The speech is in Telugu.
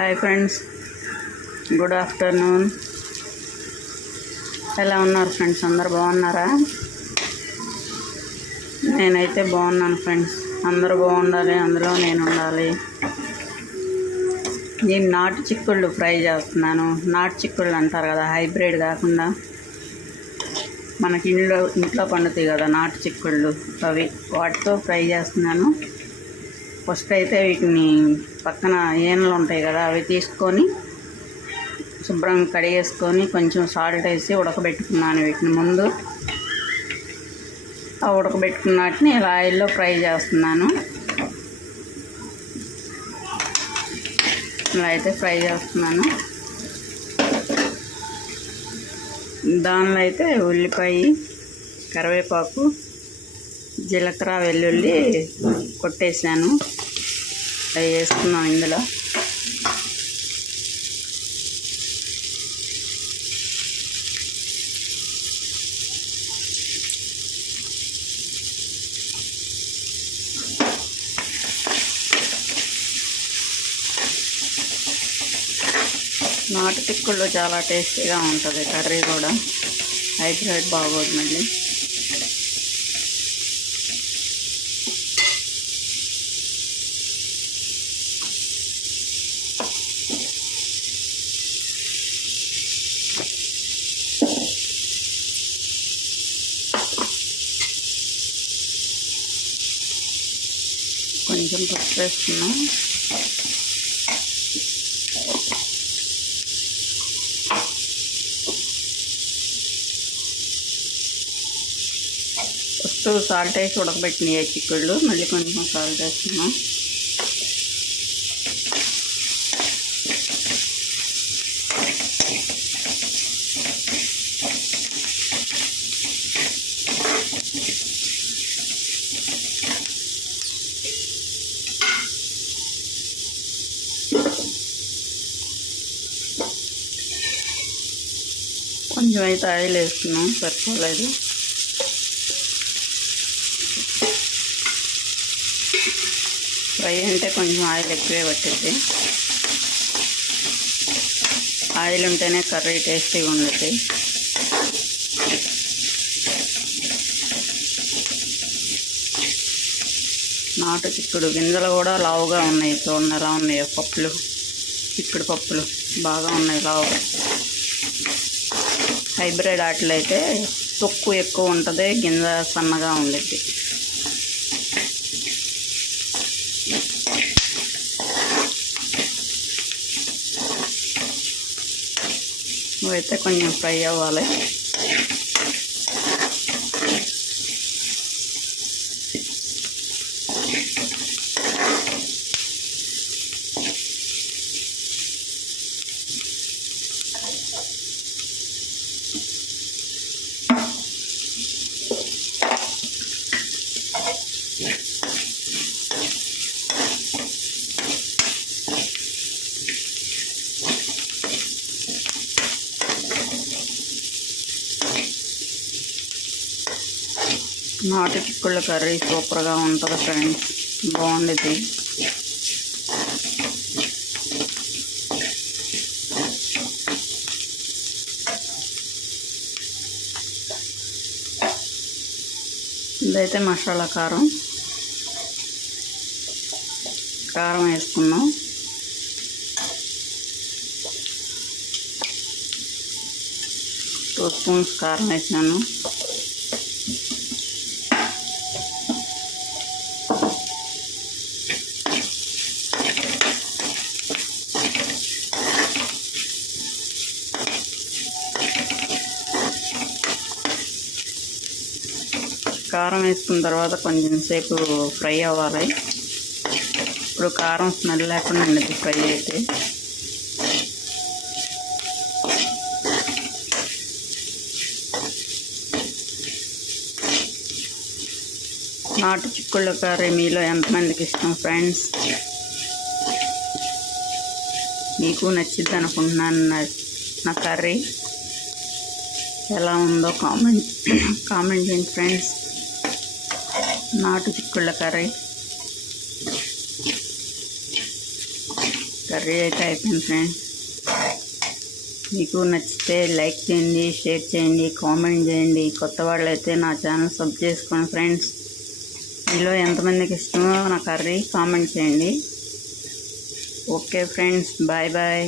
Hi friends, good afternoon. ఎలా ఉన్నారు ఫ్రెండ్స్? అందరు బాగున్నారా? నేనైతే బాగున్నాను ఫ్రెండ్స్. అందరూ బాగుండాలి, అందులో నేను ఉండాలి. నేను నాటు చిక్కుళ్ళు ఫ్రై చేస్తున్నాను. నాటు చిక్కుళ్ళు అంటారు కదా, హైబ్రిడ్ కాకుండా మనకి ఇంట్లో పండుతాయి కదా నాటు చిక్కుళ్ళు, అవి వాటితో ఫ్రై చేస్తున్నాను. ఫస్ట్ అయితే వీటిని పక్కన ఏనలు ఉంటాయి కదా, అవి తీసుకొని శుభ్రంగా కడిగేసుకొని కొంచెం సాల్ట్ వేసి ఉడకబెట్టుకున్నాను. వీటిని ముందు ఆ ఉడకబెట్టుకున్న వాటిని ఇలా ఆయిల్లో ఫ్రై చేస్తున్నాను. ఇలా అయితే ఫ్రై చేస్తున్నాను. దానిలో అయితే ఉల్లిపాయ, కరివేపాకు, జీలకర్ర, వెల్లుల్లి కొట్టేసాను. అవి వేసుకున్నాం ఇందులో. నాటు చిక్కుళ్ళు చాలా టేస్టీగా ఉంటుంది. కర్రీ కూడా హైబ్రిడ్ బాగోదు. మళ్ళీ కొంచెం పసుపు వేసుకున్నాం. ఫస్ట్ సాల్ట్ వేసి ఉడకబెట్టినాయి చిక్కుళ్ళు, మళ్ళీ కొంచెం సాల్ట్ వేస్తున్నాం. కొంచెం అయితే ఆయిల్ వేస్తున్నాం, సరిపోలేదు. ఫ్రై అంటే కొంచెం ఆయిల్ ఎక్కువే పట్టింది. ఆయిల్ ఉంటేనే కర్రీ టేస్టీగా ఉంటుంది. నాటు చిక్కుడు గింజలు కూడా లావుగా ఉన్నాయి. చూడండి ఎలా ఉన్నాయో పప్పులు, చిక్కుడు పప్పులు బాగా ఉన్నాయి లావుగా. హైబ్రిడ్ ఆటలు అయితే తొక్కు ఎక్కువ ఉంటుంది, గింజ సన్నగా ఉండిద్ది. ఇవైతే కొంచెం ఫ్రై అవ్వాలి. నాటు చిక్కుళ్ళ కర్రీ సూపర్గా ఉంటుంది ఫ్రెండ్స్, బాగుండేది. ఇదైతే మసాలా కారం వేసుకున్నాం. టూ స్పూన్స్ కారం వేసాను. కారం వేసుకున్న తర్వాత కొంచెం సేపు ఫ్రై అవ్వాలి. ఇప్పుడు కారం స్మెల్ లేకుండా ఉండేది ఫ్రై అయితే. నాటు చిక్కుళ్ళ కర్రీ మీలో ఎంతమందికి ఇష్టం ఫ్రెండ్స్? మీకు నచ్చిద్ది అనుకుంటున్నాను. నా కర్రీ ఎలా ఉందో కామెంట్ చేయండి ఫ్రెండ్స్. నాటు చిక్కుళ్ళ కర్రీ కర్రీ అయితే అయిపోయింది ఫ్రెండ్స్. మీకు నచ్చితే లైక్ చేయండి, షేర్ చేయండి, కామెంట్ చేయండి. కొత్త వాళ్ళు అయితే నా ఛానల్ సబ్ చేసుకోండి ఫ్రెండ్స్. మీలో ఎంతమందికి ఇష్టమో నా కర్రీ కామెంట్ చేయండి. Okay friends, bye bye.